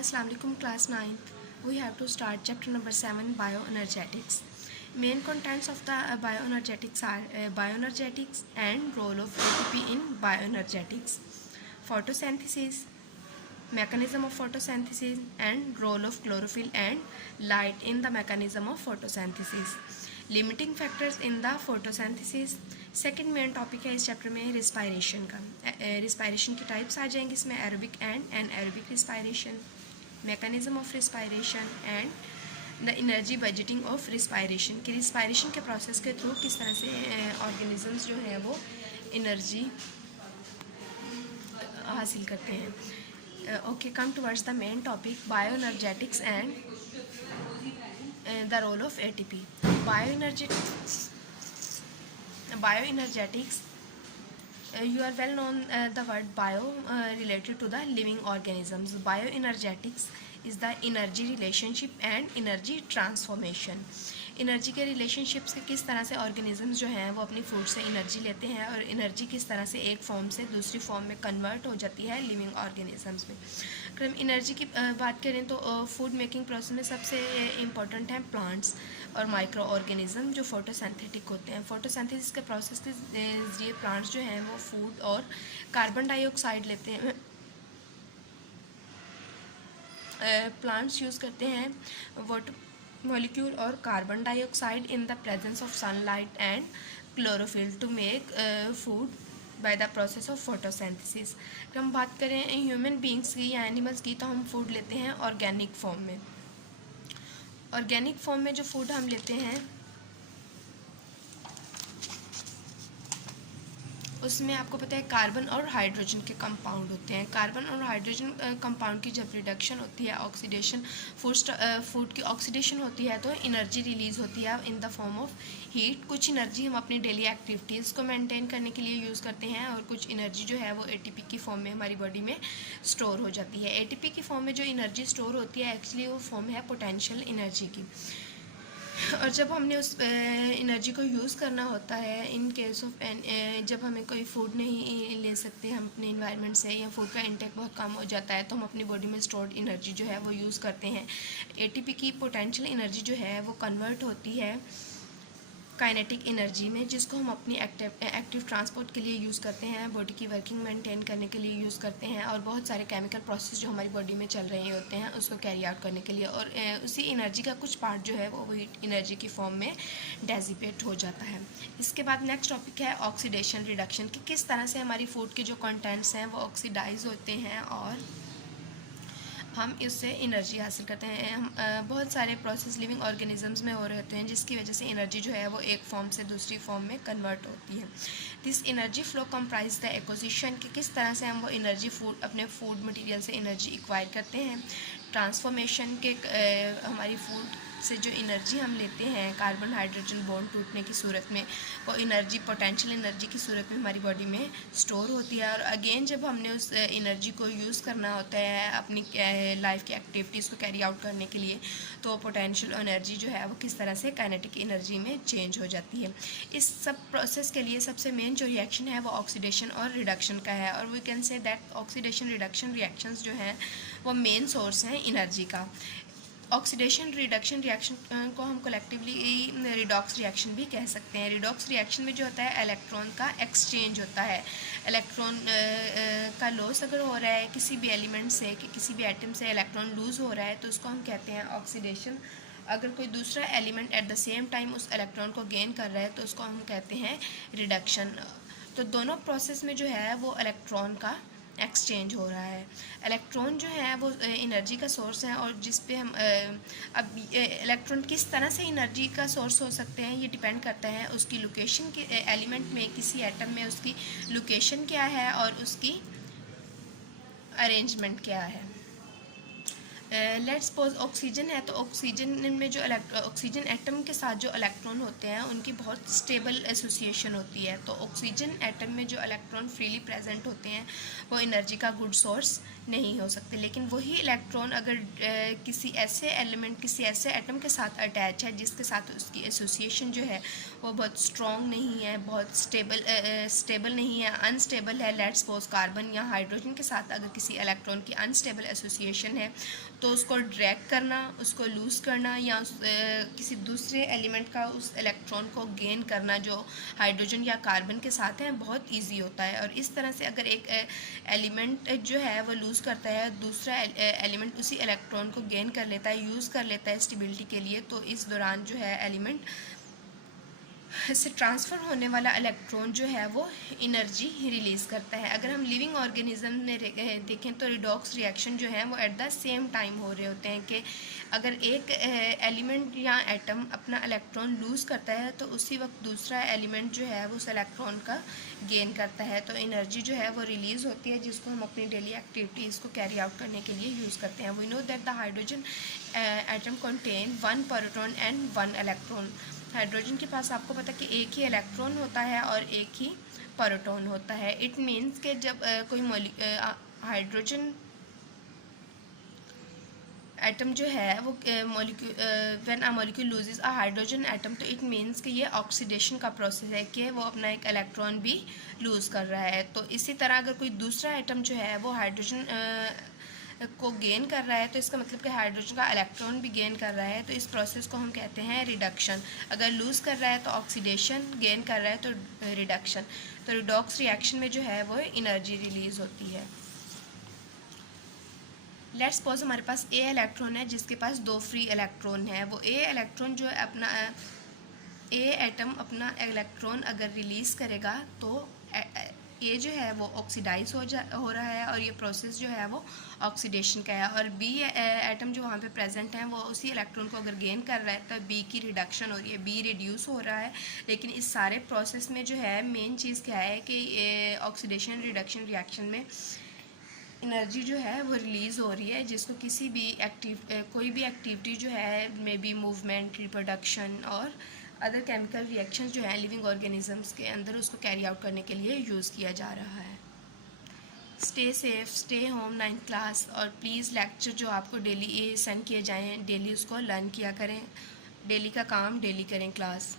Assalamu alaikum class 9th. We have to start chapter number 7 bioenergetics. Main contents of the bioenergetics are bioenergetics and role of ATP in bioenergetics, photosynthesis, mechanism of photosynthesis and role of chlorophyll and light in the mechanism of photosynthesis, limiting factors in the photosynthesis. Second main topic है इस chapter में respiration का। Respiration की types आ जाएंगे इसमें, aerobic and anaerobic respiration, mechanism of respiration and the energy budgeting of respiration कि respiration के process के थ्रू किस तरह से ऑर्गेनिजम्स जो हैं वो एनर्जी हासिल करते हैं। Okay, come towards the main topic bioenergetics and the role of ATP. Bioenergetics, you are well known the word bio related to the living organisms. Bioenergetics is the energy relationship and energy transformation. Energy के relationships के किस तरह से organisms जो हैं वो अपनी food से एनर्जी लेते हैं और एनर्जी किस तरह से एक फॉर्म से दूसरी फॉर्म में कन्वर्ट हो जाती है लिविंग ऑर्गेनिजम्स में। अगर हम एनर्जी की बात करें तो फूड मेकिंग प्रोसेस में सबसे इम्पॉर्टेंट हैं प्लांट्स और माइक्रो ऑर्गेनिज्म जो फोटोसिंथेटिक होते हैं। फोटोसिंथेसिस के प्रोसेस के जरिए प्लांट्स जो हैं वो फूड और कार्बन डाइऑक्साइड लेते हैं। प्लांट्स यूज़ करते हैं वाटर molecule और carbon dioxide in the presence of sunlight and chlorophyll to make food by the process of photosynthesis। अगर हम बात करें ह्यूमन बींग्स की या एनिमल्स की तो हम फूड लेते हैं ऑर्गेनिक फॉर्म में। ऑर्गेनिक फॉर्म में जो फूड हम लेते हैं उसमें आपको पता है कार्बन और हाइड्रोजन के कंपाउंड होते हैं। कार्बन और हाइड्रोजन कंपाउंड की जब रिडक्शन होती है, ऑक्सीडेशन, फूड की ऑक्सीडेशन होती है तो एनर्जी रिलीज़ होती है in the form of heat. कुछ एनर्जी हम अपनी डेली एक्टिविटीज़ को मेंटेन करने के लिए यूज़ करते हैं और कुछ एनर्जी जो है वो एटीपी की फॉर्म में हमारी बॉडी में स्टोर हो जाती है। एटीपी की फॉर्म में जो एनर्जी स्टोर होती है एक्चुअली वो फॉर्म है पोटेंशियल एनर्जी की, और जब हमने उस एनर्जी को यूज़ करना होता है इन केस ऑफ जब हमें कोई फूड नहीं ले सकते हम अपने इन्वायरमेंट से या फूड का इंटेक बहुत कम हो जाता है तो हम अपनी बॉडी में स्टोर्ड एनर्जी जो है वो यूज़ करते हैं। एटीपी की पोटेंशियल एनर्जी जो है वो कन्वर्ट होती है काइनेटिक एनर्जी में, जिसको हम अपनी एक्टिव ट्रांसपोर्ट के लिए यूज़ करते हैं, बॉडी की वर्किंग मेंटेन करने के लिए यूज़ करते हैं और बहुत सारे केमिकल प्रोसेस जो हमारी बॉडी में चल रहे होते हैं उसको कैरी आउट करने के लिए, और उसी एनर्जी का कुछ पार्ट जो है वो हीट एनर्जी की फॉर्म में डेसिपेट हो जाता है। इसके बाद नेक्स्ट टॉपिक है ऑक्सीडेशन रिडक्शन कि किस तरह से हमारी फूड के जो कंटेंट्स हैं वो ऑक्सीडाइज होते हैं और हम इससे एनर्जी हासिल करते हैं। हम बहुत सारे प्रोसेस लिविंग ऑर्गेनिजम्स में हो रहे होते हैं जिसकी वजह से एनर्जी जो है वो एक फॉर्म से दूसरी फॉर्म में कन्वर्ट होती है। This energy flow comprise the acquisition कि किस तरह से हम वो एनर्जी अपने फूड मटेरियल से एनर्जी एक्वायर करते हैं। ट्रांसफॉर्मेशन के हमारी फूड से जो एनर्जी हम लेते हैं कार्बन हाइड्रोजन बॉन्ड टूटने की सूरत में, वो एनर्जी पोटेंशियल एनर्जी की सूरत में हमारी बॉडी में स्टोर होती है और अगेन जब हमने उस एनर्जी को यूज़ करना होता है अपनी लाइफ की एक्टिविटीज़ को कैरी आउट करने के लिए तो पोटेंशियल एनर्जी जो है वो किस तरह से काइनेटिक एनर्जी में चेंज हो जाती है। इस सब प्रोसेस के लिए सबसे मेन जो रिएक्शन है वो ऑक्सीडेशन और रिडक्शन का है, और we can say that oxidation reduction reactions जो हैं वो मेन सोर्स हैं एनर्जी का। ऑक्सीडेशन रिडक्शन रिएक्शन को हम कलेक्टिवली रिडॉक्स रिएक्शन भी कह सकते हैं। रिडॉक्स रिएक्शन में जो होता है इलेक्ट्रॉन का एक्सचेंज होता है। इलेक्ट्रॉन का लॉस अगर हो रहा है किसी भी एलिमेंट से कि किसी भी एटम से इलेक्ट्रॉन लूज़ हो रहा है तो उसको हम कहते हैं ऑक्सीडेशन। अगर कोई दूसरा element at the same time उस इलेक्ट्रॉन को गेन कर रहा है तो उसको हम कहते हैं रिडक्शन। तो दोनों प्रोसेस में जो है वो इलेक्ट्रॉन का एक्सचेंज हो रहा है। इलेक्ट्रॉन जो है वो एनर्जी का सोर्स है और जिस पे हम अब इलेक्ट्रॉन किस तरह से एनर्जी का सोर्स हो सकते हैं ये डिपेंड करता है उसकी लोकेशन के एलिमेंट में, किसी एटम में उसकी लोकेशन क्या है और उसकी अरेंजमेंट क्या है। लेट्स सपोज ऑक्सीजन है, तो ऑक्सीजन में जो ऑक्सीजन एटम के साथ जो इलेक्ट्रॉन होते हैं उनकी बहुत स्टेबल एसोसिएशन होती है। तो ऑक्सीजन एटम में जो इलेक्ट्रॉन फ्रीली प्रेजेंट होते हैं वो एनर्जी का गुड सोर्स नहीं हो सकते। लेकिन वही इलेक्ट्रॉन अगर किसी ऐसे एलिमेंट, किसी ऐसे एटम के साथ अटैच है जिसके साथ उसकी एसोसिएशन जो है वो बहुत स्ट्रॉन्ग नहीं है, बहुत स्टेबल नहीं है, अनस्टेबल है। लेट्स सपोज कार्बन या हाइड्रोजन के साथ अगर किसी इलेक्ट्रॉन की अनस्टेबल एसोसिएशन है तो उसको ड्रैग करना, उसको लूज़ करना या किसी दूसरे एलिमेंट का उस इलेक्ट्रॉन को गेन करना जो हाइड्रोजन या कार्बन के साथ है बहुत इजी होता है। और इस तरह से अगर एक एलिमेंट जो है वो लूज़ करता है, दूसरा एलिमेंट उसी इलेक्ट्रॉन को गेन कर लेता है, यूज़ कर लेता है स्टेबिलिटी के लिए, तो इस दौरान जो है एलिमेंट इससे ट्रांसफ़र होने वाला इलेक्ट्रॉन जो है वो एनर्जी रिलीज़ करता है। अगर हम लिविंग ऑर्गेनिज्म में देखें तो रिडॉक्स रिएक्शन जो है वो एट द सेम टाइम हो रहे होते हैं कि अगर एक एलिमेंट या एटम अपना इलेक्ट्रॉन लूज़ करता है तो उसी वक्त दूसरा एलिमेंट जो है वो उस इलेक्ट्रॉन का गेन करता है, तो एनर्जी जो है वो रिलीज़ होती है जिसको हम अपनी डेली एक्टिविटीज़ को कैरी आउट करने के लिए यूज़ करते हैं। We know that the hydrogen atom contain 1 proton and 1 electron. Hydrogen के पास आपको पता है कि एक ही इलेक्ट्रॉन होता है और एक ही प्रोटॉन होता है। इट मीन्स कि जब कोई हाइड्रोजन एटम जो है वो when a molecule loses a hydrogen atom, तो इट मीन्स कि ये ऑक्सीडेशन का प्रोसेस है कि वो अपना एक इलेक्ट्रॉन भी लूज़ कर रहा है। तो इसी तरह अगर कोई दूसरा एटम जो है वो हाइड्रोजन को गेन कर रहा है तो इसका मतलब कि हाइड्रोजन का इलेक्ट्रॉन भी गेन कर रहा है, तो इस प्रोसेस को हम कहते हैं रिडक्शन। अगर लूज़ कर रहा है तो ऑक्सीडेशन, गेन कर रहा है तो रिडक्शन। तो रिडॉक्स रिएक्शन में जो है वो एनर्जी रिलीज़ होती है। लेट्स सपोज हमारे पास ए इलेक्ट्रॉन है जिसके पास 2 फ्री इलेक्ट्रॉन है। वो ए इलेक्ट्रॉन जो है अपना ए एटम अपना इलेक्ट्रॉन अगर रिलीज़ करेगा तो ए जो है वो ऑक्सीडाइज हो रहा है और ये प्रोसेस जो है वो ऑक्सीडेशन का है। और बी एटम जो वहाँ पे प्रेजेंट है वो उसी इलेक्ट्रॉन को अगर गेन कर रहा है तो बी की रिडक्शन हो रही है, बी रिड्यूस हो रहा है। लेकिन इस सारे प्रोसेस में जो है मेन चीज़ क्या है कि ऑक्सीडेशन रिडक्शन रिएक्शन में एनर्जी जो है वो रिलीज़ हो रही है जिसको किसी भी कोई भी एक्टिविटी जो है मे बी मूवमेंट, रिप्रोडक्शन और अदर केमिकल रिएक्शंस जो हैं लिविंग ऑर्गेनिजम्स के अंदर उसको कैरी आउट करने के लिए यूज़ किया जा रहा है। Stay safe, stay home 9th class, और प्लीज़ लेक्चर जो आपको डेली सेंड किए जाएँ डेली उसको लर्न किया करें, डेली का काम डेली करें क्लास।